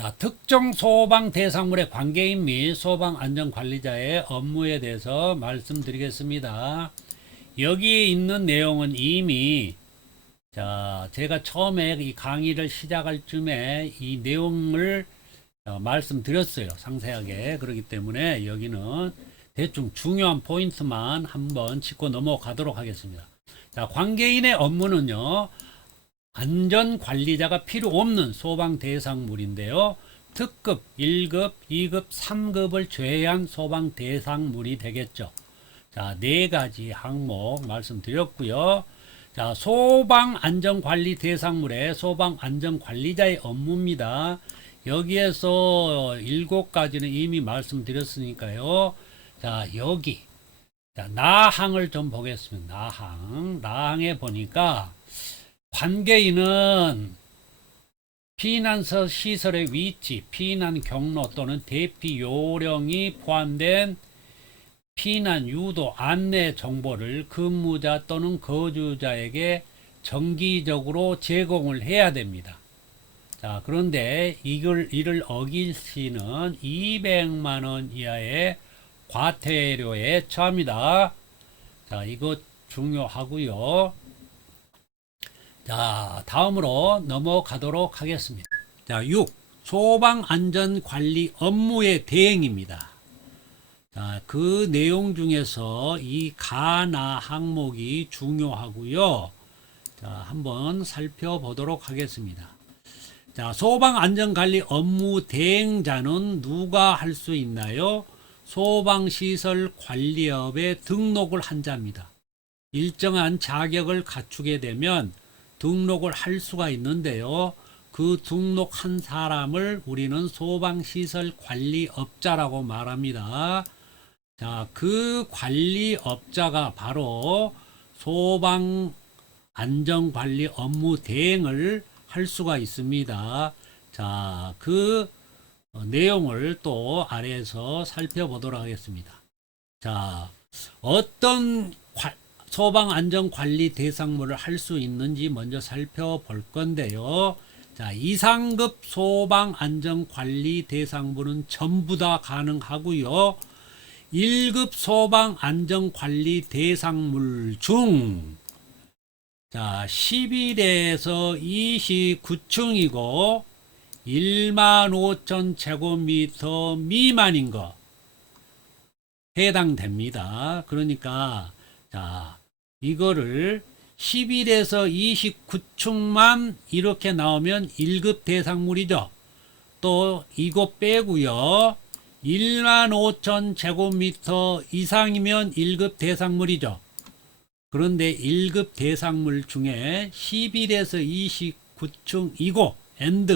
자, 특정 소방 대상물의 관계인 및 소방 안전관리자의 업무에 대해서 말씀드리겠습니다. 여기에 있는 내용은 이미 제가 처음에 이 강의를 시작할 쯤에 이 내용을 말씀드렸어요. 상세하게. 그렇기 때문에 여기는 대충 중요한 포인트만 한번 짚고 넘어가도록 하겠습니다. 자, 관계인의 업무는요. 안전관리자가 필요 없는 소방 대상물인데요. 특급 1급, 2급, 3급을 제외한 소방 대상물이 되겠죠. 자, 네 가지 항목 말씀드렸고요. 자, 소방 안전관리 대상물의 소방 안전관리자의 업무입니다. 여기에서 7가지는 이미 말씀드렸으니까요. 자, 여기. 자, 나항을 좀 보겠습니다. 나항에 보니까 관계인은 피난처 시설의 위치, 피난 경로 또는 대피 요령이 포함된 피난 유도 안내 정보를 근무자 또는 거주자에게 정기적으로 제공을 해야 됩니다. 자, 그런데 이를 어길 시는 200만 원 이하의 과태료에 처합니다. 자, 이거 중요하고요. 자, 다음으로 넘어가도록 하겠습니다. 자, 6. 소방안전관리 업무의 대행입니다. 자, 그 내용 중에서 이 가나 항목이 중요하고요. 자, 한번 살펴보도록 하겠습니다. 자, 소방안전관리 업무 대행자는 누가 할 수 있나요? 소방시설 관리업에 등록을 한 자입니다. 일정한 자격을 갖추게 되면 등록을 할 수가 있는데요. 그 등록한 사람을 우리는 소방시설 관리업자라고 말합니다. 자, 그 관리업자가 바로 소방 안전관리 업무 대행을 할 수가 있습니다. 자, 그 내용을 또 아래에서 살펴보도록 하겠습니다. 자, 어떤 소방안전관리 대상물을 할 수 있는지 먼저 살펴볼 건데요. 자, 이상급 소방안전관리 대상물은 전부 다 가능하고요. 1급 소방안전관리 대상물 중 11에서 29층이고 15,000제곱미터 미만인 거 해당됩니다. 그러니까 이거를 11에서 29층만 이렇게 나오면 1급 대상물이죠. 또 이거 빼고요. 15,000제곱미터 이상이면 1급 대상물이죠. 그런데 1급 대상물 중에 11에서 29층이고 and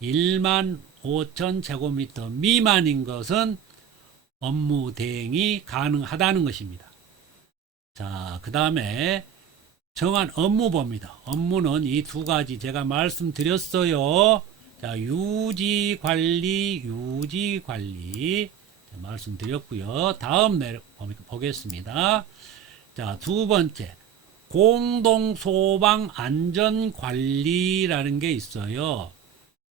15,000제곱미터 미만인 것은 업무 대행이 가능하다는 것입니다. 자, 그 다음에 정한 업무법입니다. 업무는 이 두 가지 제가 말씀드렸어요. 자, 유지관리 말씀드렸고요. 다음 보겠습니다. 자, 두 번째 공동소방안전관리라는 게 있어요.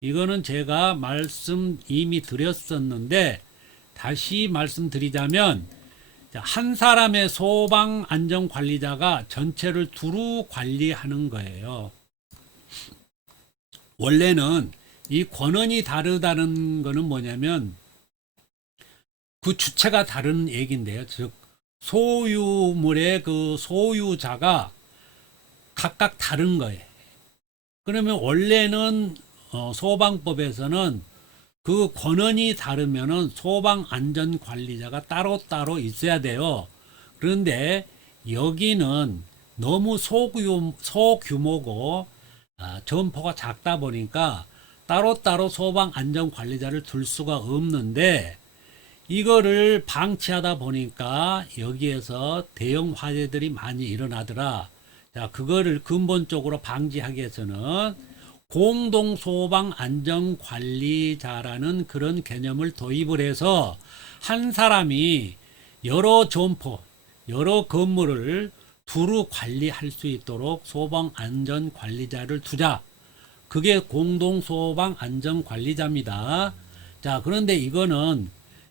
이거는 제가 말씀 이미 드렸었는데 다시 말씀드리자면 한 사람의 소방 안전관리자가 전체를 두루 관리하는 거예요. 원래는 이 권한이 다르다는 거는 뭐냐면 그 주체가 다른 얘기인데요. 즉 소유물의 그 소유자가 각각 다른 거예요. 그러면 원래는 소방법에서는 그 권한이 다르면은 소방안전관리자가 따로따로 있어야 돼요. 그런데 여기는 너무 소규모고 점포가 작다 보니까 따로따로 소방안전관리자를 둘 수가 없는데 이거를 방치하다 보니까 여기에서 대형 화재들이 많이 일어나더라. 자, 그거를 근본적으로 방지하기 위해서는 공동소방안전관리자라는 그런 개념을 도입을 해서 한 사람이 여러 점포, 여러 건물을 두루 관리할 수 있도록 소방안전관리자를 두자. 그게 공동소방안전관리자입니다. 자, 그런데 이거는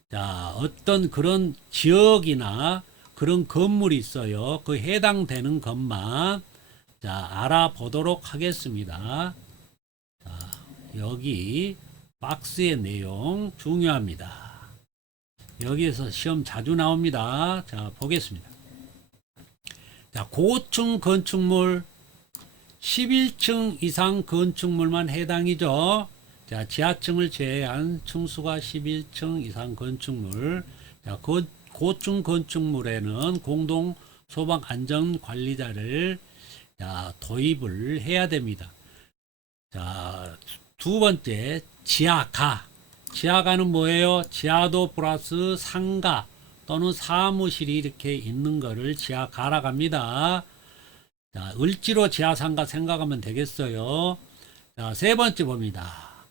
자, 어떤 그런 지역이나 그런 건물이 있어요. 그 해당되는 것만 자, 알아보도록 하겠습니다. 자, 여기 박스의 내용 중요합니다. 여기에서 시험 자주 나옵니다. 자, 보겠습니다. 자, 고층 건축물 11층 이상 건축물만 해당이죠. 자, 지하층을 제외한 층수가 11층 이상 건축물. 자, 고층 건축물에는 공동 소방 안전 관리자를 자, 도입을 해야 됩니다. 자, 두 번째, 지하가. 지하가는 뭐예요? 지하도 플러스 상가 또는 사무실이 이렇게 있는 거를 지하가라고 합니다. 자, 을지로 지하상가 생각하면 되겠어요. 자, 세 번째 봅니다.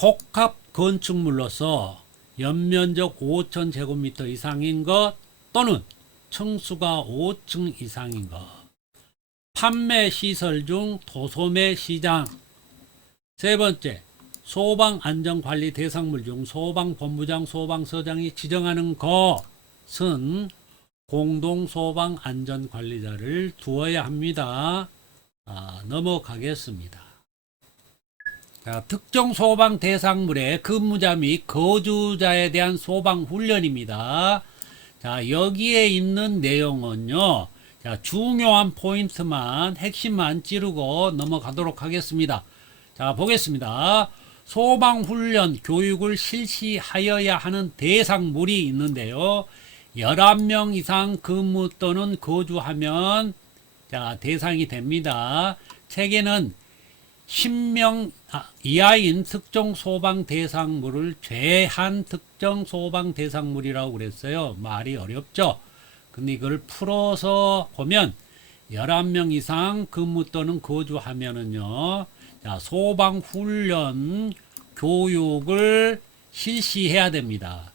복합 건축물로서 연면적 5,000제곱미터 이상인 것 또는 층수가 5층 이상인 것. 판매 시설 중 도소매 시장. 세 번째, 소방안전관리 대상물 중 소방본부장, 소방서장이 지정하는 것은 공동소방안전관리자를 두어야 합니다. 넘어가겠습니다. 자, 특정 소방 대상물의 근무자 및 거주자에 대한 소방 훈련입니다. 자, 여기에 있는 내용은요, 자, 중요한 포인트만, 핵심만 찌르고 넘어가도록 하겠습니다. 자, 보겠습니다. 소방훈련 교육을 실시하여야 하는 대상물이 있는데요. 11명 이상 근무 또는 거주하면 자, 대상이 됩니다. 책에는 10명 이하인 특정 소방 대상물을 제한 특정 소방 대상물이라고 그랬어요. 말이 어렵죠. 근데 이걸 풀어서 보면 11명 이상 근무 또는 거주하면은요. 자, 소방훈련 교육을 실시해야 됩니다.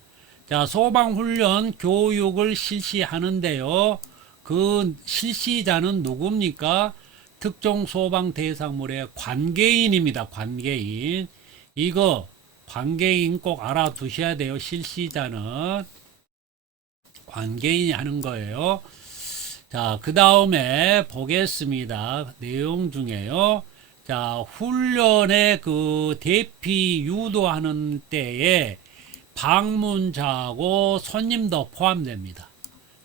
자, 소방훈련 교육을 실시하는데요. 그 실시자는 누굽니까? 특정 소방 대상물의 관계인입니다. 관계인. 이거 관계인 꼭 알아두셔야 돼요. 실시자는 관계인이 하는 거예요. 자, 그 다음에 보겠습니다. 내용 중에요. 자, 훈련의 그 대피 유도하는 때에 방문자하고 손님도 포함됩니다.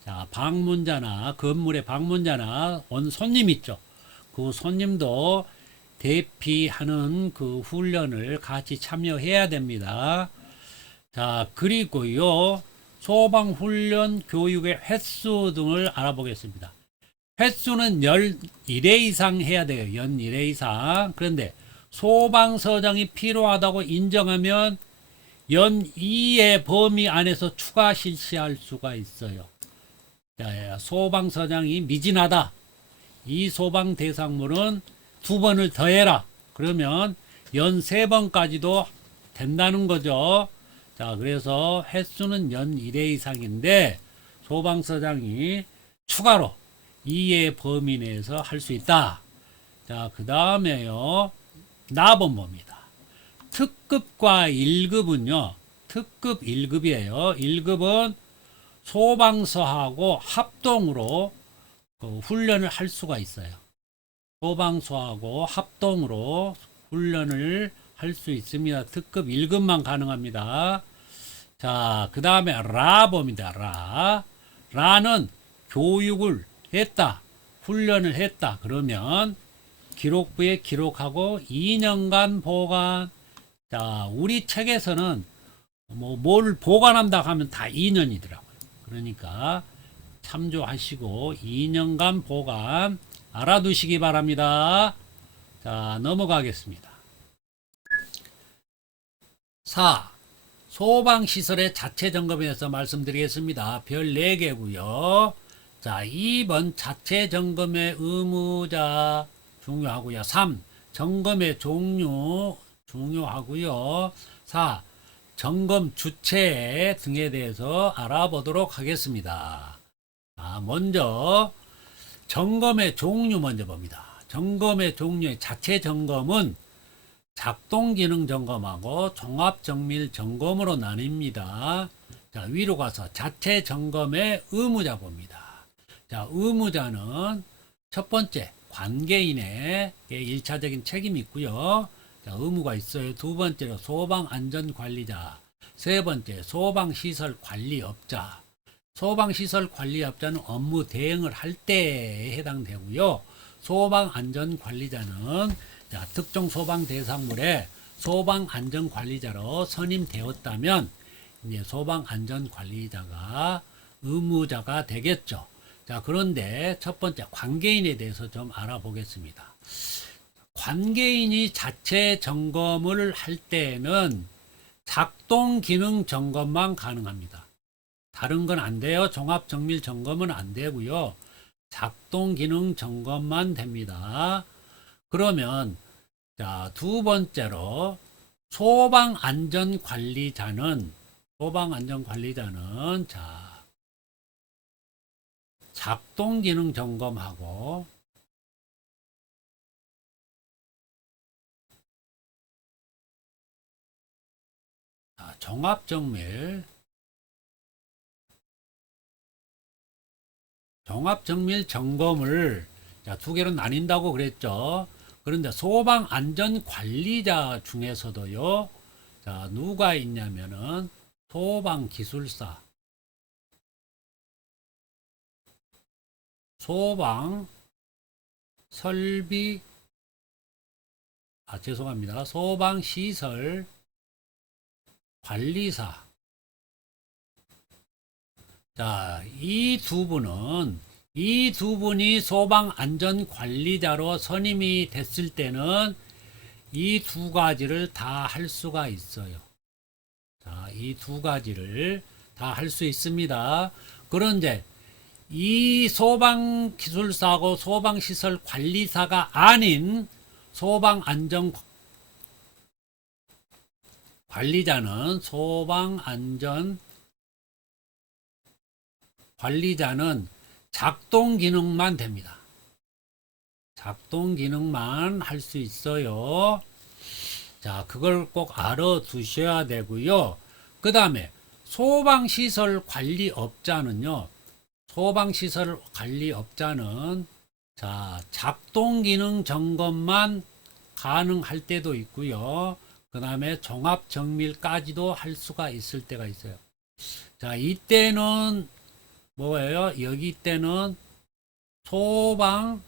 자, 방문자나 건물의 방문자나 온 손님 있죠. 그 손님도 대피하는 그 훈련을 같이 참여해야 됩니다. 자, 그리고요, 소방훈련 교육의 횟수 등을 알아보겠습니다. 횟수는 연 1회 이상 해야 돼요. 연 1회 이상. 그런데 소방서장이 필요하다고 인정하면 연 2의 범위 안에서 추가 실시할 수가 있어요. 자, 소방서장이 미진하다. 이 소방 대상물은 2번을 더해라. 그러면 연 3번까지도 된다는 거죠. 자, 그래서 횟수는 연 1회 이상인데 소방서장이 추가로 2의 범위 내에서 할 수 있다. 자, 그 다음에요. 나범봅니다. 특급과 1급은요. 특급 1급이에요. 1급은 소방서하고 합동으로 훈련을 할 수가 있어요. 소방서하고 합동으로 훈련을 할 수 있습니다. 특급 1급만 가능합니다. 자, 그 다음에 라범이다. 라는 교육을 했다. 훈련을 했다. 그러면 기록부에 기록하고 2년간 보관. 자, 우리 책에서는 뭘 보관한다 하면 다 2년이더라고요. 그러니까 참조하시고 2년간 보관 알아두시기 바랍니다. 자, 넘어가겠습니다. 4. 소방시설의 자체 점검에 대해서 말씀드리겠습니다. 별 4개고요. 자, 2번 자체 점검의 의무자 중요하고요. 3. 점검의 종류 중요하고요. 4. 점검 주체 등에 대해서 알아보도록 하겠습니다. 먼저 점검의 종류 먼저 봅니다. 점검의 종류의 자체 점검은 작동 기능 점검하고 종합 정밀 점검으로 나뉩니다. 자, 위로 가서 자체 점검의 의무자 봅니다. 자, 의무자는 첫 번째 관계인의 1차적인 책임이 있고요. 자, 의무가 있어요. 두 번째로 소방안전관리자, 세 번째 소방시설관리업자. 소방시설관리업자는 업무 대응을 할 때에 해당되고요. 소방안전관리자는 자, 특정 소방 대상물에 소방안전관리자로 선임되었다면 이제 소방안전관리자가 의무자가 되겠죠. 자, 그런데 첫 번째 관계인에 대해서 좀 알아보겠습니다. 관계인이 자체 점검을 할 때는 작동 기능 점검만 가능합니다. 다른 건 안 돼요. 종합 정밀 점검은 안 되고요. 작동 기능 점검만 됩니다. 그러면 자, 두 번째로 소방안전관리자는 자, 작동 기능 점검하고 자, 종합 정밀 점검을 자, 두 개로 나뉜다고 그랬죠. 그런데 소방안전관리자 중에서도요, 자, 누가 있냐면은 소방기술사, 소방설비, 죄송합니다. 소방시설 관리사. 자, 이 두 분이 소방안전관리자로 선임이 됐을 때는 이 두 가지를 다 할 수가 있어요. 자, 이 두 가지를 다 할 수 있습니다. 그런데 이 소방기술사하고 소방시설관리사가 아닌 소방안전관리자는 작동 기능만 됩니다. 작동 기능만 할 수 있어요. 자, 그걸 꼭 알아두셔야 되고요. 그 다음에 소방시설관리업자는요. 자, 작동 기능 점검만 가능할 때도 있고요. 그 다음에 종합 정밀까지도 할 수가 있을 때가 있어요. 자, 이때는 뭐예요? 여기 때는 소방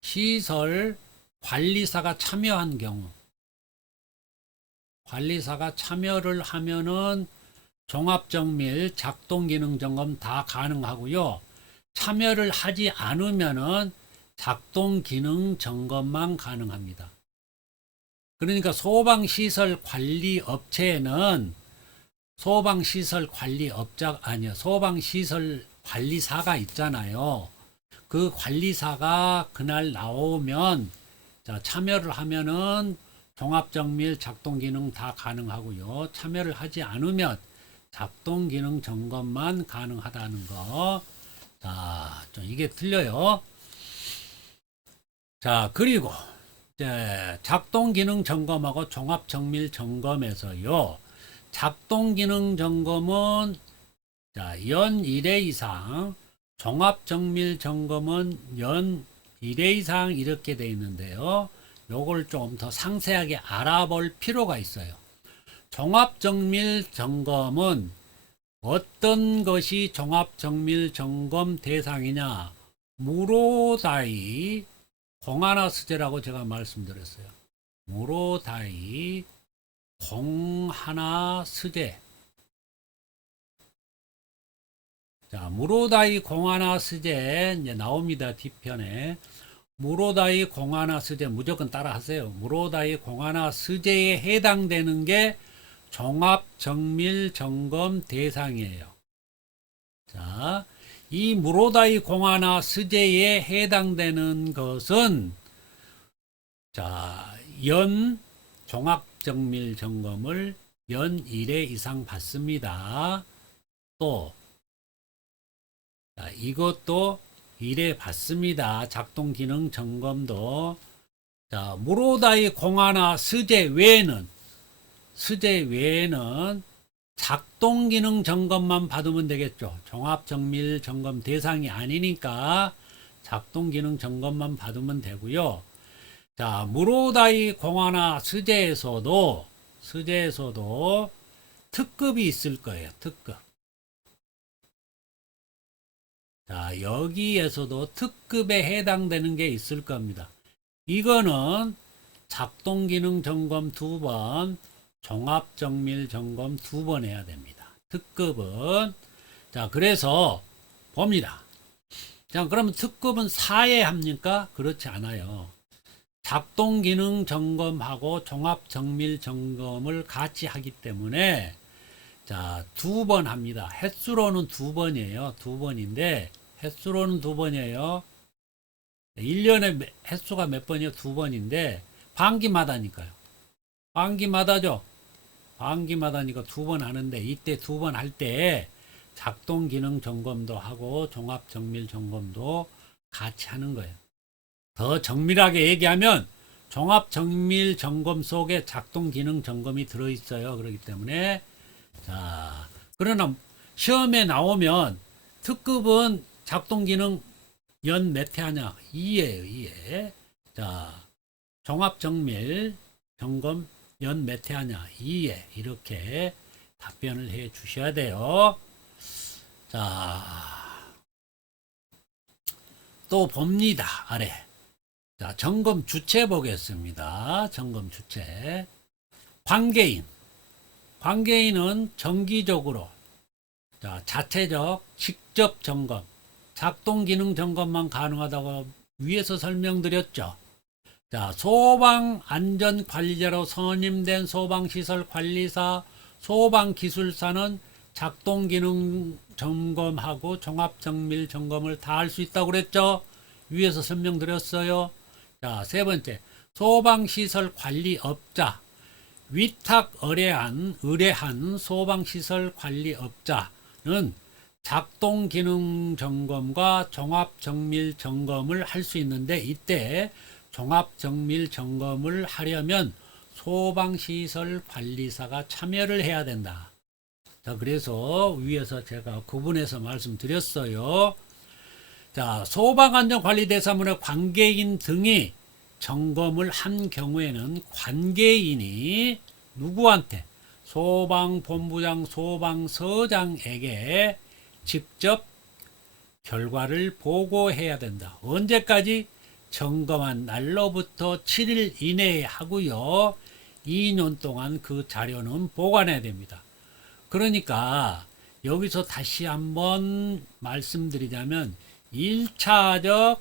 시설 관리사가 참여한 경우, 관리사가 참여를 하면은 종합정밀 작동기능 점검 다 가능하고요. 참여를 하지 않으면은 작동기능 점검만 가능합니다. 그러니까 소방시설관리업체에는 소방시설관리사가 있잖아요. 그 관리사가 그날 나오면 자, 참여를 하면은 종합정밀 작동기능 다 가능하고요. 참여를 하지 않으면 작동기능 점검만 가능하다는 거. 자, 좀 이게 틀려요. 자, 그리고 이제 작동기능 점검하고 종합정밀 점검에서요. 작동기능 점검은 자, 연 1회 이상, 종합정밀 점검은 연 1회 이상 이렇게 되어 있는데요. 요걸 좀 더 상세하게 알아볼 필요가 있어요. 종합정밀 점검은 어떤 것이 종합정밀 점검 대상이냐? 무로다이 공하나스제라고 제가 말씀드렸어요. 무로다이 공하나스제. 자, 무로다이 공하나스제 이제 나옵니다. 뒤편에. 무로다이 공하나스제 무조건 따라 하세요. 무로다이 공하나스제에 해당되는 게 종합정밀 점검 대상이에요. 자, 이 무로다이 공하나스제에 해당되는 것은 자, 연 종합정밀 점검을 연 1회 이상 받습니다. 또 자, 이것도 이래 봤습니다. 작동 기능 점검도. 자, 무로다이 공하나 서재 외에는 작동 기능 점검만 받으면 되겠죠. 종합 정밀 점검 대상이 아니니까 작동 기능 점검만 받으면 되고요. 자, 무로다이 공하나 서재에서도 특급이 있을 거예요. 특급. 자, 여기에서도 특급에 해당되는 게 있을 겁니다. 이거는 작동 기능 점검 2번, 종합 정밀 점검 2번 해야 됩니다. 특급은. 자, 그래서 봅니다. 자, 그러면 특급은 4에 합니까? 그렇지 않아요. 작동 기능 점검하고 종합 정밀 점검을 같이 하기 때문에 자, 2번 합니다. 횟수로는 2번이에요. 2번인데 횟수로는 2번이에요. 1년에 횟수가 몇 번이요? 2번인데 반기마다니까요. 반기마다죠. 반기마다니까 2번 하는데 이때 2번 할 때 작동 기능 점검도 하고 종합 정밀 점검도 같이 하는 거예요. 더 정밀하게 얘기하면 종합 정밀 점검 속에 작동 기능 점검이 들어 있어요. 그렇기 때문에 자, 그러나 시험에 나오면 특급은 작동 기능 연 몇 회 하냐? 2예요, 2회. 자, 종합 정밀 점검 연 몇 회 하냐? 2회. 이렇게 답변을 해 주셔야 돼요. 자, 또 봅니다. 아래. 자, 점검 주체 보겠습니다. 점검 주체. 관계인. 관계인은 정기적으로 자, 자체적 직접 점검, 작동 기능 점검만 가능하다고 위에서 설명드렸죠. 자, 소방 안전 관리자로 선임된 소방시설 관리사, 소방기술사는 작동 기능 점검하고 종합 정밀 점검을 다 할 수 있다고 그랬죠. 위에서 설명드렸어요. 자, 세 번째, 소방시설 관리업자, 위탁 의뢰한 소방시설 관리업자는 작동 기능 점검과 종합 정밀 점검을 할 수 있는데 이때 종합 정밀 점검을 하려면 소방시설 관리사가 참여를 해야 된다. 자, 그래서 위에서 제가 구분해서 말씀드렸어요. 자, 소방안전관리대사문의 관계인 등이 점검을 한 경우에는 관계인이 누구한테? 소방본부장, 소방서장에게 직접 결과를 보고해야 된다. 언제까지? 점검한 날로부터 7일 이내에 하고요. 2년 동안 그 자료는 보관해야 됩니다. 그러니까 여기서 다시 한번 말씀드리자면 1차적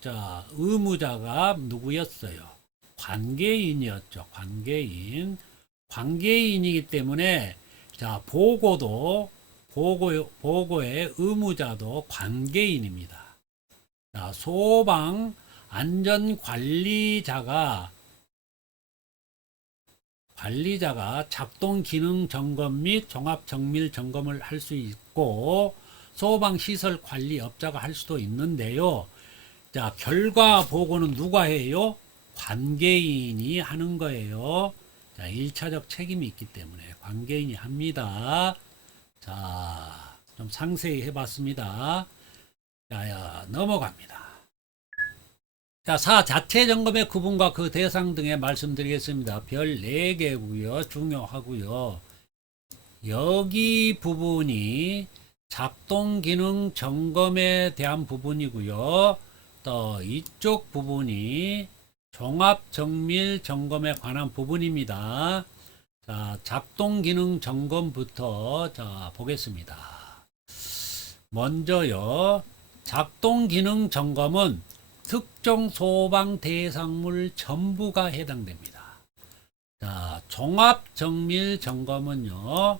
자, 의무자가 누구였어요? 관계인이었죠. 관계인이기 때문에 자, 보고의 의무자도 관계인입니다. 자, 소방 안전관리자가 작동 기능 점검 및 종합 정밀 점검을 할 수 있고 소방시설 관리업자가 할 수도 있는데요. 자, 결과 보고는 누가 해요? 관계인이 하는 거예요. 자, 1차적 책임이 있기 때문에 관계인이 합니다. 자, 좀 상세히 해봤습니다. 자, 넘어갑니다. 자, 자체 점검의 구분과 그 대상 등에 말씀드리겠습니다. 별 4개고요. 중요하고요. 여기 부분이 작동 기능 점검에 대한 부분이고요. 또 이쪽 부분이 종합 정밀 점검에 관한 부분입니다. 자, 작동 기능 점검부터 자, 보겠습니다. 먼저요. 작동 기능 점검은 특정 소방 대상물 전부가 해당됩니다. 자, 종합 정밀 점검은요.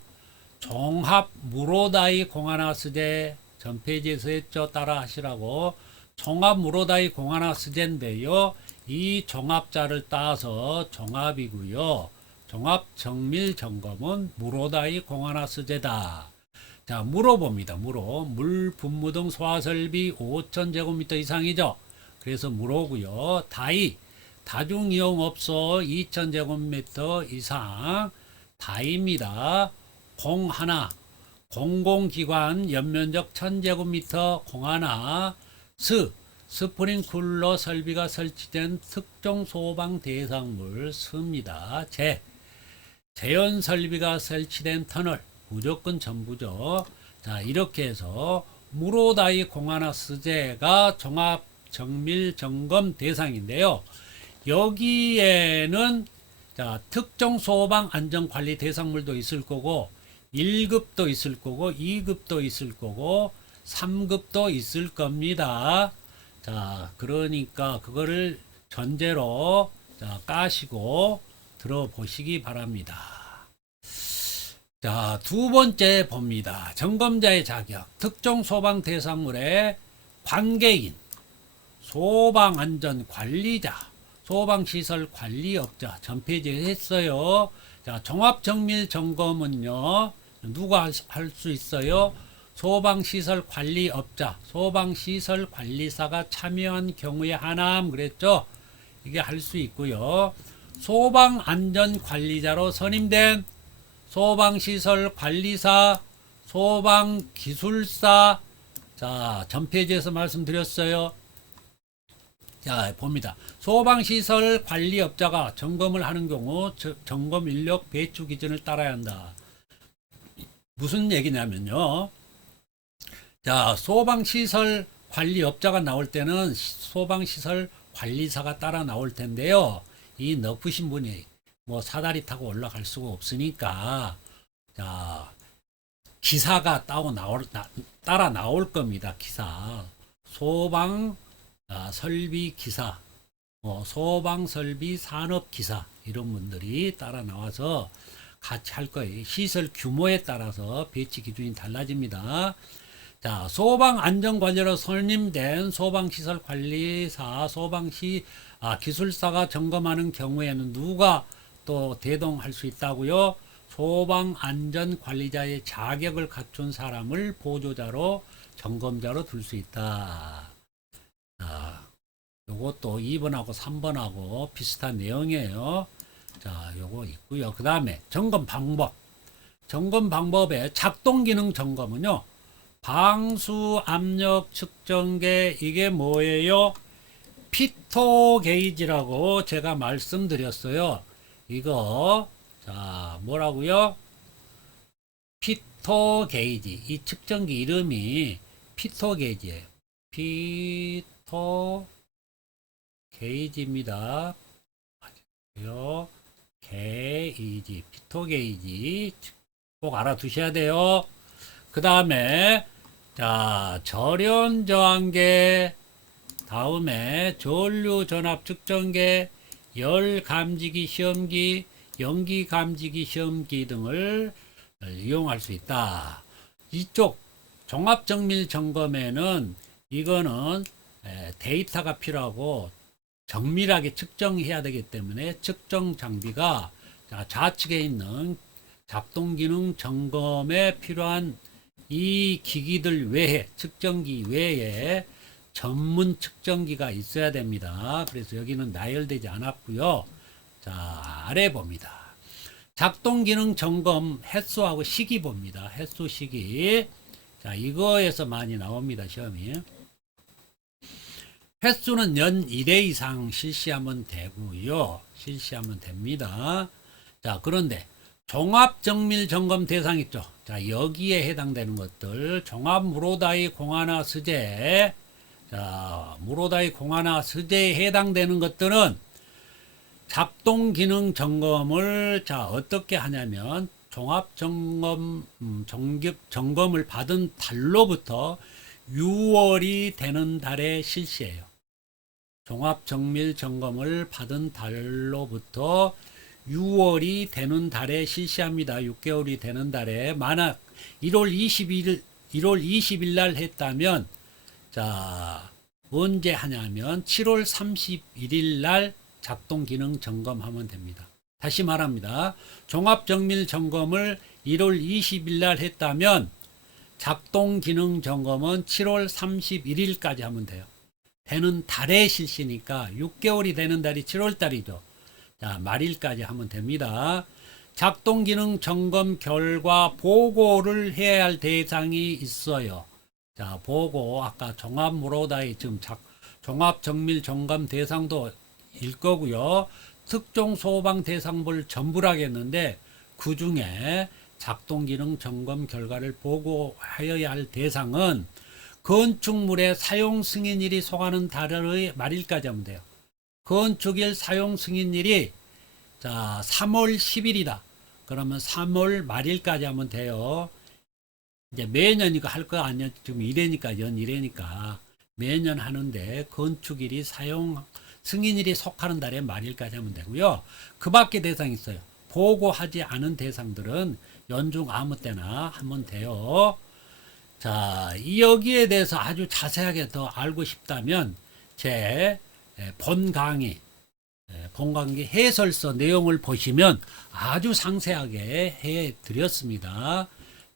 종합 무로다이 공하나스제 전페이지에서 했죠. 따라 하시라고. 종합 무로다이 공하나스제인데요. 이 종합자를 따서 종합이고요. 종합 정밀 점검은 무로다이 공하나스제다. 자, 물어봅니다. 물, 분무 등 소화설비 5,000제곱미터 이상이죠. 그래서 물어고요. 다중이용업소 2,000제곱미터 이상 다입니다. 공하나, 공공기관 연면적 1,000제곱미터 공하나, 스프링쿨러 설비가 설치된 특정 소방 대상물 스입니다. 재현 설비가 설치된 터널 무조건 전부죠. 자, 이렇게 해서 무로다이 공하나 스제가 종합 정밀 점검 대상인데요. 여기에는 자, 특정 소방 안전 관리 대상물도 있을 거고 1급도 있을 거고 2급도 있을 거고 3급도 있을 겁니다. 자, 그러니까 그거를 전제로 자, 까시고 들어보시기 바랍니다. 자, 두 번째 봅니다. 점검자의 자격. 특정 소방 대상물의 관계인, 소방안전관리자, 소방시설관리업자 전폐지 했어요. 자, 종합정밀점검은요. 누가 할 수 있어요? 소방시설관리업자, 소방시설관리사가 참여한 경우에 하나함 그랬죠? 이게 할 수 있고요. 소방안전관리자로 선임된 소방시설관리사, 소방기술사, 자, 전페이지에서 말씀드렸어요. 자, 봅니다. 소방시설관리업자가 점검을 하는 경우 점검 인력 배치 기준을 따라야 한다. 무슨 얘기냐면요. 자, 소방시설 관리업자가 나올 때는 소방시설 관리사가 따라 나올 텐데요. 이 높으신 분이 뭐 사다리 타고 올라갈 수가 없으니까, 자, 기사가 따라 나올 겁니다. 기사. 소방 설비 기사, 소방 설비 산업 기사, 이런 분들이 따라 나와서 같이 할 거예요. 시설 규모에 따라서 배치 기준이 달라집니다. 자, 소방안전관리로 선임된 소방시설관리사, 기술사가 점검하는 경우에는 누가 또 대동할 수 있다고요? 소방안전관리자의 자격을 갖춘 사람을 보조자로, 점검자로 둘 수 있다. 자, 요것도 2번하고 3번하고 비슷한 내용이에요. 자, 요거 있고요. 그 다음에 점검 방법. 점검 방법의 작동 기능 점검은요. 방수 압력 측정계, 이게 뭐예요? 피토 게이지라고 제가 말씀드렸어요. 이거 자, 뭐라고요? 피토 게이지. 이 측정기 이름이 피토 게이지예요. 피토 게이지입니다. 게이지, 피토 게이지 꼭 알아두셔야 돼요. 그 다음에 자, 절연 저항계, 다음에 전류 전압 측정계, 열 감지기 시험기, 연기 감지기 시험기 등을 이용할 수 있다. 이쪽 종합 정밀 점검에는 이거는 데이터가 필요하고 정밀하게 측정해야 되기 때문에 측정 장비가 좌측에 있는 작동 기능 점검에 필요한 이 기기들 외에, 측정기 외에 전문 측정기가 있어야 됩니다. 그래서 여기는 나열되지 않았고요. 자, 아래 봅니다. 작동 기능 점검 횟수하고 시기 봅니다. 횟수 시기. 자, 이거에서 많이 나옵니다. 시험이. 횟수는 연 1회 이상 실시하면 되고요. 실시하면 됩니다. 자, 그런데 종합정밀 점검 대상 있죠. 자, 여기에 해당되는 것들, 종합 무로다이 공하나 스제, 자, 무로다이 공하나 스제에 해당되는 것들은 작동 기능 점검을 자, 어떻게 하냐면 종합 점검 점검을 받은 달로부터 6월이 되는 달에 실시해요. 종합 정밀 점검을 받은 달로부터 6월이 되는 달에 실시합니다. 6개월이 되는 달에. 만약 1월 20일 날 했다면, 자, 언제 하냐면 7월 31일 날 작동 기능 점검하면 됩니다. 다시 말합니다. 종합 정밀 점검을 1월 20일 날 했다면 작동 기능 점검은 7월 31일까지 하면 돼요. 되는 달에 실시니까 6개월이 되는 달이 7월 달이죠. 자, 말일까지 하면 됩니다. 작동 기능 점검 결과 보고를 해야 할 대상이 있어요. 자, 보고 아까 종합 무로다이 지금 종합 정밀 점검 대상도 일 거고요. 특정 소방 대상별 전부라겠는데 그 중에 작동 기능 점검 결과를 보고하여야 할 대상은 건축물의 사용 승인일이 속하는 달의 말일까지 하면 돼요. 건축일 사용 승인일이 자 3월 10일이다. 그러면 3월 말일까지 하면 돼요. 이제 매년 이거 할 거 아니야. 지금 1회니까 연 1회니까 매년 하는데 건축일이 사용 승인일이 속하는 달의 말일까지 하면 되고요. 그 밖에 대상이 있어요. 보고하지 않은 대상들은 연중 아무 때나 하면 돼요. 자, 여기에 대해서 아주 자세하게 더 알고 싶다면 제 본 강의 해설서 내용을 보시면 아주 상세하게 해 드렸습니다.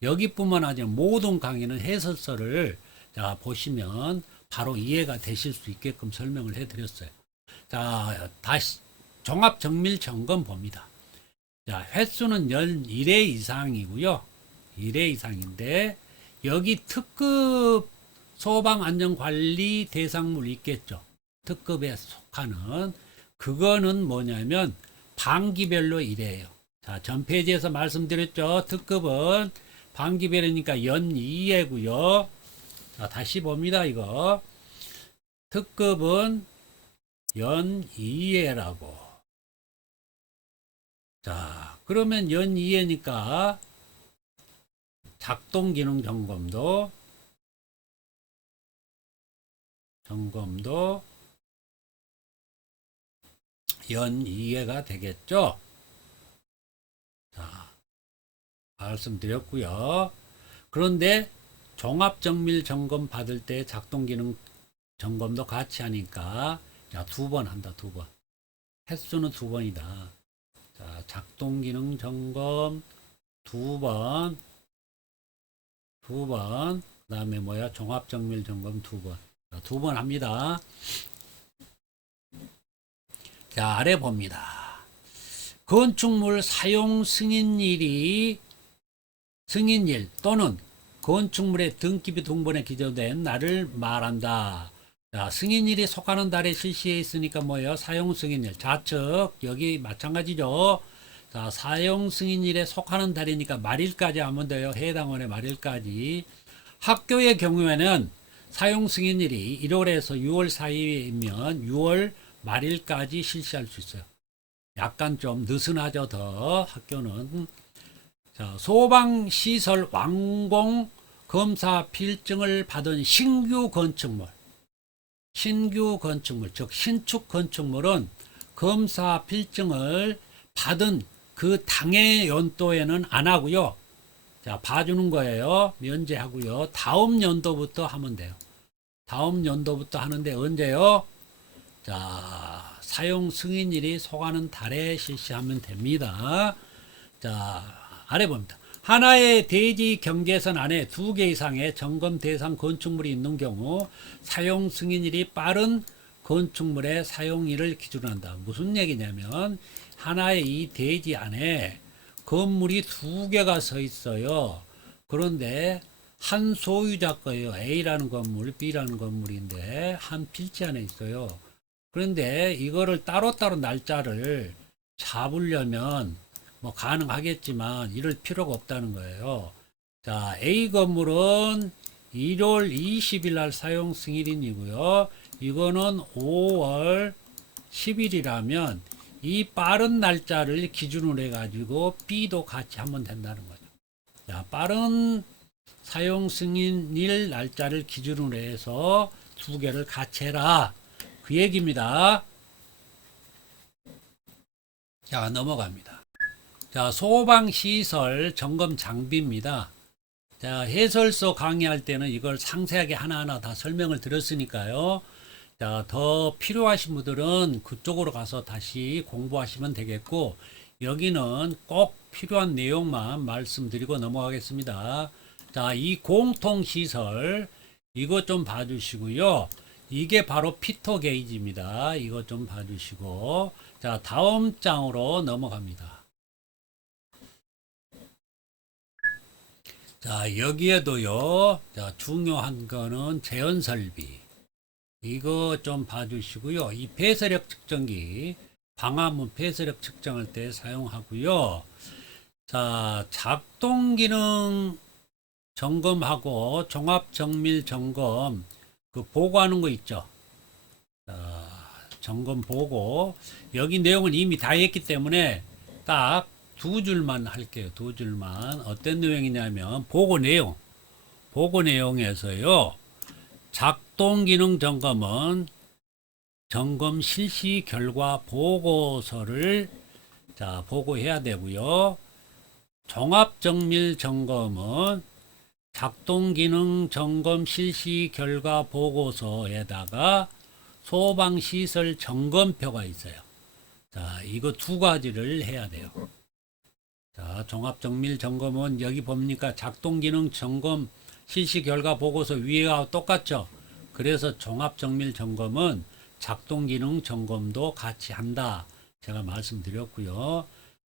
여기뿐만 아니라 모든 강의는 해설서를 자, 보시면 바로 이해가 되실 수 있게끔 설명을 해 드렸어요. 자, 다시 종합 정밀 점검 봅니다. 자, 횟수는 연 1회 이상이고요. 1회 이상인데 여기 특급 소방안전관리 대상물 있겠죠. 특급에 속하는 그거는 뭐냐면 반기별로 1회예요. 자, 전 페이지에서 말씀드렸죠. 특급은 반기별이니까 연 2회고요. 자, 다시 봅니다. 이거 특급은 연 2회라고. 자, 그러면 연 2회니까 작동 기능 점검도 연 2회가 되겠죠. 자, 말씀드렸고요. 그런데 종합 정밀 점검 받을 때 작동 기능 점검도 같이 하니까 자, 2번 한다. 2번. 횟수는 2번이다. 자, 작동 기능 점검 2번. 그 다음에 뭐야? 종합 정밀 점검 2번. 자, 2번 합니다. 자, 아래 봅니다. 건축물 사용 승인일 또는 건축물의 등기비 등본에 기재된 날을 말한다. 자, 승인일이 속하는 달에 실시해 있으니까 뭐예요? 사용 승인일. 좌측 여기 마찬가지죠. 자, 사용 승인일에 속하는 달이니까 말일까지 하면 돼요. 해당 원의 말일까지. 학교의 경우에는 사용 승인일이 1월에서 6월 사이이면 6월 말일까지 실시할 수 있어요. 약간 좀 느슨하죠. 더 학교는. 자, 소방시설 완공 검사 필증을 받은 신규 건축물, 즉 신축 건축물은 검사 필증을 받은 그 당해 연도에는 안 하고요. 자, 봐주는 거예요. 면제하고요. 다음 연도부터 하면 돼요. 다음 연도부터 하는데 언제요? 자, 사용 승인일이 속하는 달에 실시하면 됩니다. 자, 아래 봅니다. 하나의 대지 경계선 안에 2개 이상의 점검 대상 건축물이 있는 경우 사용 승인일이 빠른 건축물의 사용일을 기준으로 한다. 무슨 얘기냐면 하나의 이 대지 안에 건물이 2개가 서 있어요. 그런데 한 소유자 거예요. A라는 건물, B라는 건물인데 한 필지 안에 있어요. 그런데 이거를 따로따로 날짜를 잡으려면 뭐 가능하겠지만 이럴 필요가 없다는 거예요. 자, A 건물은 1월 20일 날 사용 승인이고요. 이거는 5월 10일이라면 이 빠른 날짜를 기준으로 해가지고 B도 같이 하면 된다는 거죠. 자, 빠른 사용 승인일 날짜를 기준으로 해서 2개를 같이 해라. 그 얘기입니다. 자, 넘어갑니다. 자, 소방시설 점검 장비입니다. 자, 해설서 강의할 때는 이걸 상세하게 하나하나 다 설명을 드렸으니까요. 자, 더 필요하신 분들은 그쪽으로 가서 다시 공부하시면 되겠고, 여기는 꼭 필요한 내용만 말씀드리고 넘어가겠습니다. 자, 이 공통시설, 이거 좀 봐주시고요. 이게 바로 피터 게이지입니다. 이거 좀 봐주시고. 자, 다음 장으로 넘어갑니다. 자, 여기에도요, 자, 중요한 거는 재현 설비. 이거 좀 봐주시고요. 이 폐쇄력 측정기, 방화문 폐쇄력 측정할 때 사용하고요. 자, 작동 기능 점검하고 종합 정밀 점검, 그 보고하는 거 있죠. 자, 점검 보고. 여기 내용은 이미 다 했기 때문에 딱 두 줄만 할게요. 두 줄만. 어떤 내용이냐면 보고 내용. 보고 내용에서요. 작동 기능 점검은 점검 실시 결과 보고서를 자, 보고해야 되고요. 종합 정밀 점검은 작동 기능 점검 실시 결과 보고서에다가 소방 시설 점검표가 있어요. 자, 이거 두 가지를 해야 돼요. 자, 종합 정밀 점검은 여기 봅니까? 작동 기능 점검 실시 결과 보고서 위에와 똑같죠? 그래서 종합 정밀 점검은 작동 기능 점검도 같이 한다. 제가 말씀드렸고요.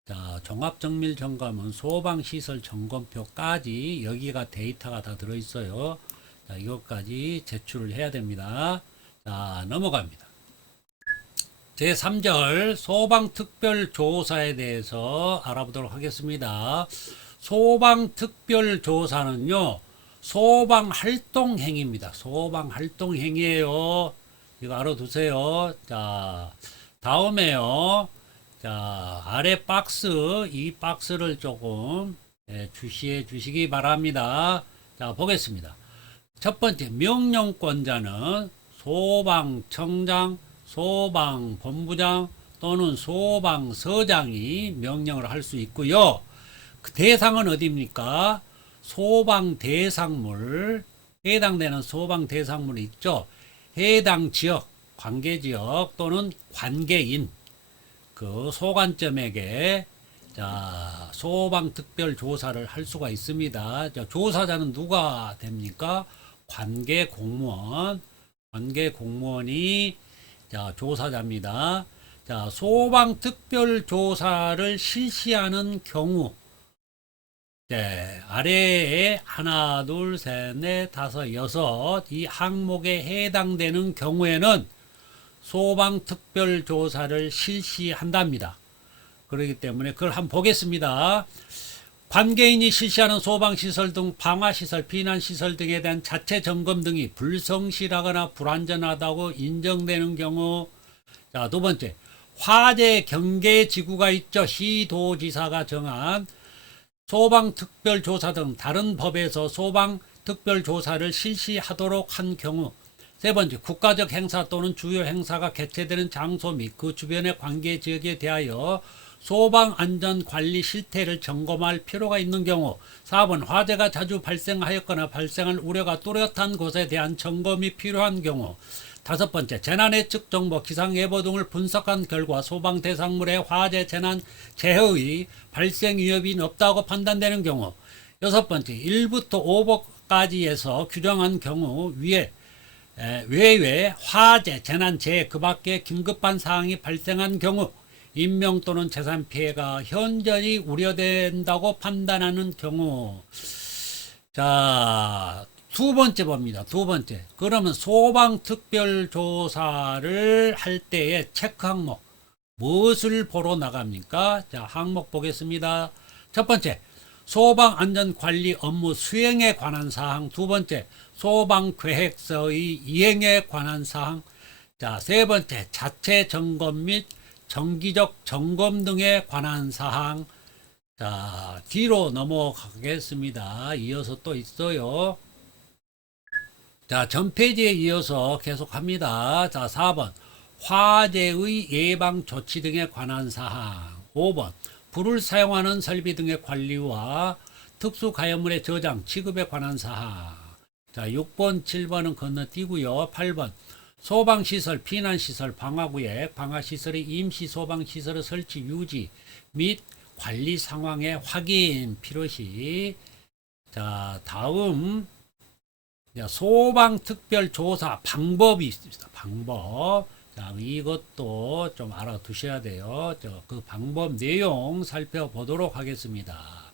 자, 종합 정밀 점검은 소방 시설 점검표까지 여기가 데이터가 다 들어 있어요. 자, 이것까지 제출을 해야 됩니다. 자, 넘어갑니다. 제3절 소방특별조사에 대해서 알아보도록 하겠습니다. 소방특별조사는요, 소방활동행위입니다. 소방활동행위예요. 이거 알아두세요. 자, 다음에요. 자, 아래 박스, 이 박스를 조금 주시해 주시기 바랍니다. 자, 보겠습니다. 첫 번째, 명령권자는 소방청장, 소방본부장 또는 소방서장이 명령을 할 수 있고요. 그 대상은 어디입니까? 소방 대상물, 해당되는 소방 대상물이 있죠. 해당 지역, 관계 지역 또는 관계인, 그 소관점에게 자, 소방 특별 조사를 할 수가 있습니다. 자, 조사자는 누가 됩니까? 관계 공무원, 관계 공무원이 자, 조사자입니다. 자, 소방 특별 조사를 실시하는 경우, 네, 아래에 하나, 둘, 셋, 넷, 다섯, 여섯 이 항목에 해당되는 경우에는 소방 특별 조사를 실시한답니다. 그렇기 때문에 그걸 한번 보겠습니다. 관계인이 실시하는 소방시설 등 방화시설,避難시설 등에 대한 자체 점검 등이 불성실하거나 불완전하다고 인정되는 경우. 자, 두 번째, 화재 경계지구가 있죠. 시도지사가 정한 소방특별조사 등 다른 법에서 소방특별조사를 실시하도록 한 경우. 세 번째, 국가적 행사 또는 주요 행사가 개최되는 장소 및 그 주변의 관계지역에 대하여 소방안전관리 실태를 점검할 필요가 있는 경우. 4번, 화재가 자주 발생하였거나 발생할 우려가 뚜렷한 곳에 대한 점검이 필요한 경우. 다섯 번째, 재난예측 정보, 기상예보 등을 분석한 결과 소방 대상물의 화재, 재난, 재해의 발생 위협이 없다고 판단되는 경우. 여섯 번째, 1부터 5번까지에서 규정한 경우 외에 화재, 재난, 재해 그 밖에 긴급한 사항이 발생한 경우, 인명 또는 재산 피해가 현저히 우려된다고 판단하는 경우. 자, 두 번째 봅니다. 두 번째. 그러면 소방특별조사를 할 때의 체크 항목. 무엇을 보러 나갑니까? 자, 항목 보겠습니다. 첫 번째, 소방안전관리 업무 수행에 관한 사항. 두 번째, 소방계획서의 이행에 관한 사항. 자, 세 번째, 자체 점검 및 정기적 점검 등에 관한 사항. 자, 뒤로 넘어가겠습니다. 이어서 또 있어요. 자, 전 페이지에 이어서 계속합니다. 자, 4번, 화재의 예방 조치 등에 관한 사항. 5번, 불을 사용하는 설비 등의 관리와 특수가연물의 저장, 취급에 관한 사항. 자, 6번, 7번은 건너뛰고요. 8번, 소방시설, 피난시설, 방화구역, 방화시설의 임시소방시설의 설치, 유지 및 관리 상황의 확인 필요시. 자, 다음 소방특별조사 방법이 있습니다. 방법. 자, 이것도 좀 알아두셔야 돼요. 그 방법 내용 살펴보도록 하겠습니다.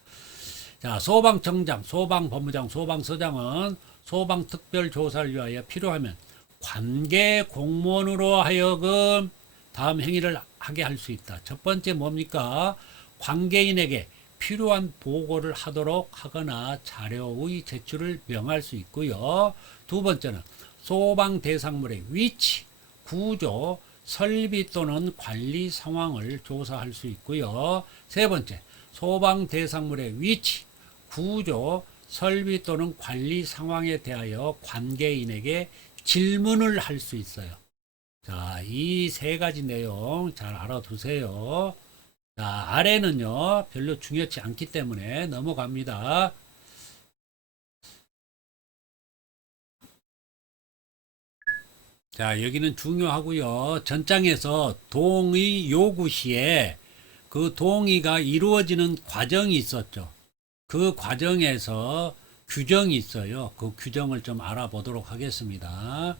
자, 소방청장, 소방본부장, 소방서장은 소방특별조사를 위하여 필요하면 관계 공무원으로 하여금 다음 행위를 하게 할 수 있다. 첫 번째 뭡니까? 관계인에게 필요한 보고를 하도록 하거나 자료의 제출을 명할 수 있고요. 두 번째는 소방 대상물의 위치, 구조, 설비 또는 관리 상황을 조사할 수 있고요. 세 번째, 소방 대상물의 위치, 구조, 설비 또는 관리 상황에 대하여 관계인에게 질문을 할 수 있어요. 자, 이 세 가지 내용 잘 알아두세요. 자, 아래는요, 별로 중요치 않기 때문에 넘어갑니다. 자, 여기는 중요하고요. 전장에서 동의 요구 시에 그 동의가 이루어지는 과정이 있었죠. 그 과정에서 규정이 있어요. 그 규정을 좀 알아보도록 하겠습니다.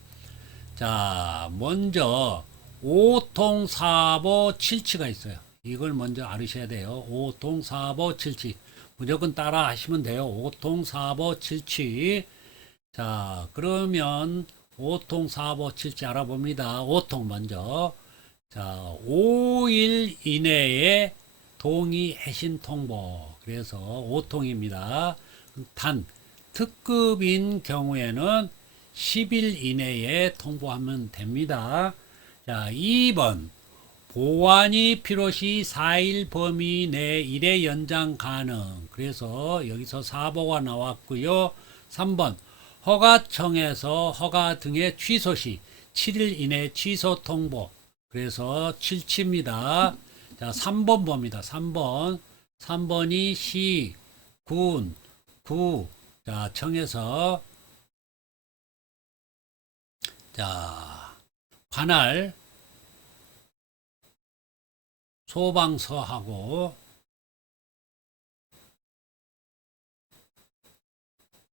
자, 먼저 오통사보 칠치가 있어요. 이걸 먼저 알으셔야 돼요. 오통사보 칠치. 무조건 따라 하시면 돼요. 오통사보 칠치. 자, 그러면 오통사보 칠치 알아봅니다. 오통 먼저. 자, 5일 이내에 동의 해신 통보. 그래서 오통입니다. 단, 특급인 경우에는 10일 이내에 통보하면 됩니다. 자, 2번. 보완이 필요시 4일 범위 내 일회 연장 가능. 그래서 여기서 사보가 나왔고요. 3번. 허가청에서 허가 등의 취소 시 7일 이내 취소 통보. 그래서 7치입니다. 자, 3번 봅니다. 3번. 3번이 시, 군, 구. 자, 청에서 자, 관할 소방서하고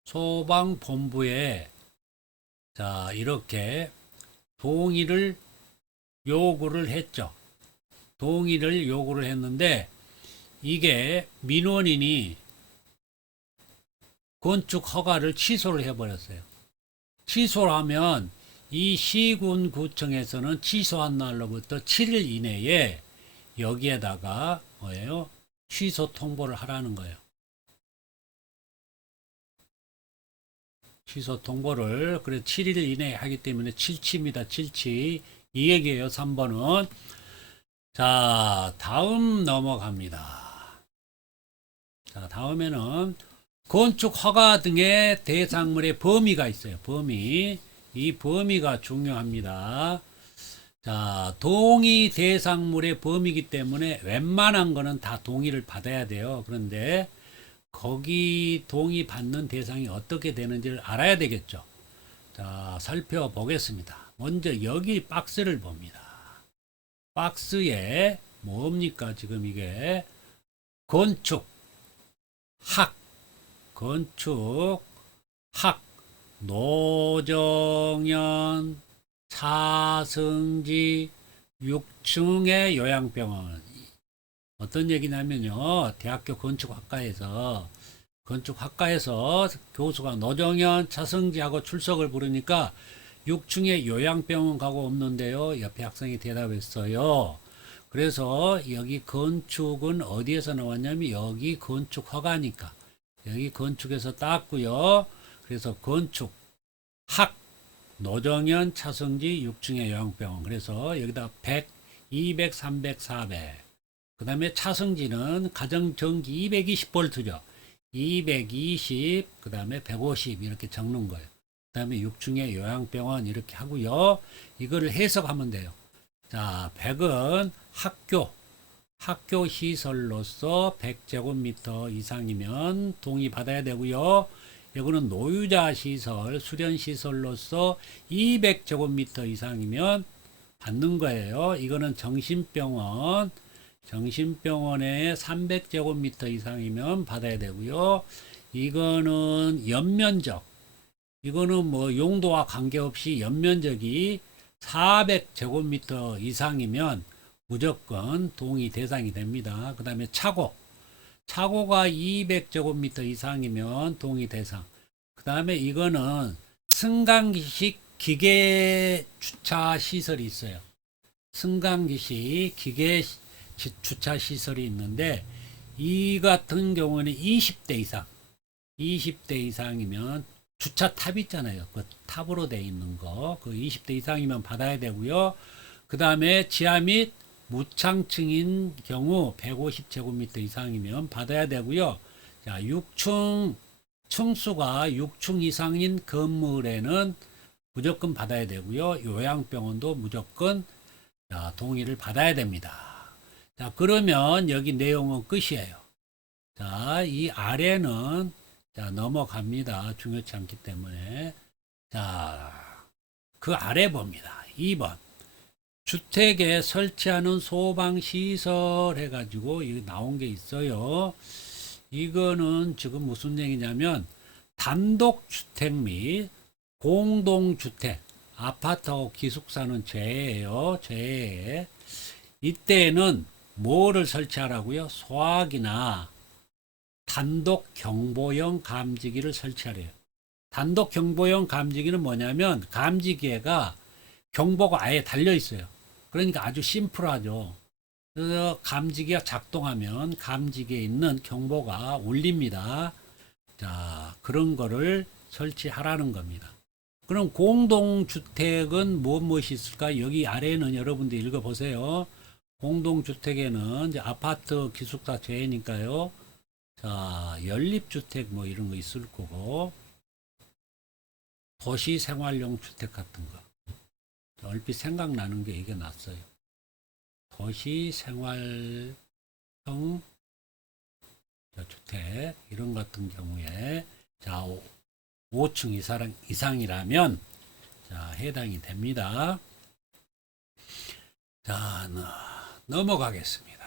소방본부에 자, 이렇게 동의를 요구를 했죠. 동의를 요구를 했는데 이게 민원인이 건축 허가를 취소를 해버렸어요. 취소를 하면 이 시군구청에서는 취소한 날로부터 7일 이내에 여기에다가 뭐예요? 취소 통보를 하라는 거예요. 취소 통보를 그래 7일 이내에 하기 때문에 7치입니다. 7치. 이 얘기예요. 3번은. 자, 다음 넘어갑니다. 자, 다음에는 건축 허가 등의 대상물의 범위가 있어요. 범위. 이 범위가 중요합니다. 자, 동의 대상물의 범위이기 때문에 웬만한 거는 다 동의를 받아야 돼요. 그런데 거기 동의 받는 대상이 어떻게 되는지를 알아야 되겠죠. 자, 살펴보겠습니다. 먼저 여기 박스를 봅니다. 박스에 뭡니까? 지금 이게 건축, 학, 건축, 학, 노정연, 차승지, 6층의 요양병원. 어떤 얘기냐면요. 대학교 건축학과에서 교수가 노정연, 차승지하고 출석을 부르니까 6층에 요양병원 가고 없는데요. 옆에 학생이 대답했어요. 그래서 여기 건축은 어디에서 나왔냐면 여기 건축 허가니까 여기 건축에서 땄고요. 그래서 건축, 학, 노정연, 차승지, 6층의 요양병원. 그래서 여기다 100, 200, 300, 400. 그 다음에 차승지는 가정전기 220V죠. 220, 그 다음에 150 이렇게 적는 거예요. 그 다음에 6층의 요양병원 이렇게 하고요. 이거를 해석하면 돼요. 자, 100은 학교 시설로서 100제곱미터 이상이면 동의받아야 되고요. 이거는 노유자 시설, 수련 시설로서 200제곱미터 이상이면 받는 거예요. 이거는 정신병원에 300제곱미터 이상이면 받아야 되고요. 이거는 연면적. 이거는 뭐 용도와 관계없이 연면적이 400제곱미터 이상이면 무조건 동의 대상이 됩니다. 그 다음에 차고. 차고가 200제곱미터 이상이면 동의 대상. 그 다음에 이거는 승강기식 기계 주차 시설이 있어요. 승강기식 기계 주차 시설이 있는데 이 같은 경우는 20대 이상. 20대 이상이면 주차 탑 있잖아요. 그 탑으로 돼 있는 거. 그 20대 이상이면 받아야 되고요. 그 다음에 지하 및 무창층인 경우 150제곱미터 이상이면 받아야 되고요. 자, 6층 층수가 6층 이상인 건물에는 무조건 받아야 되고요. 요양병원도 무조건 동의를 받아야 됩니다. 자, 그러면 여기 내용은 끝이에요. 자, 이 아래는 자, 넘어갑니다. 중요치 않기 때문에. 자, 그 아래 봅니다. 2번. 주택에 설치하는 소방시설 해가지고 이거 나온 게 있어요. 이거는 지금 무슨 얘기냐면 단독주택 및 공동주택, 아파트하고 기숙사는 제외예요. 제외. 이때는 뭐를 설치하라고요? 소화기나 단독 경보용 감지기를 설치하래요. 단독 경보용 감지기는 뭐냐면 감지기가 경보가 아예 달려 있어요. 그러니까 아주 심플하죠. 그래서 감지기가 작동하면 감지기에 있는 경보가 울립니다. 자, 그런 거를 설치하라는 겁니다. 그럼 공동주택은 무엇이 있을까? 여기 아래는 여러분들 읽어보세요. 공동주택에는 이제 아파트 기숙사 제외니까요. 자, 연립주택 뭐 이런 거 있을 거고, 도시생활용 주택 같은 거. 얼핏 생각나는 게 이게 났어요. 도시생활형 주택 이런 같은 경우에 자 5층 이상이라면 자 해당이 됩니다. 자 넘어가겠습니다.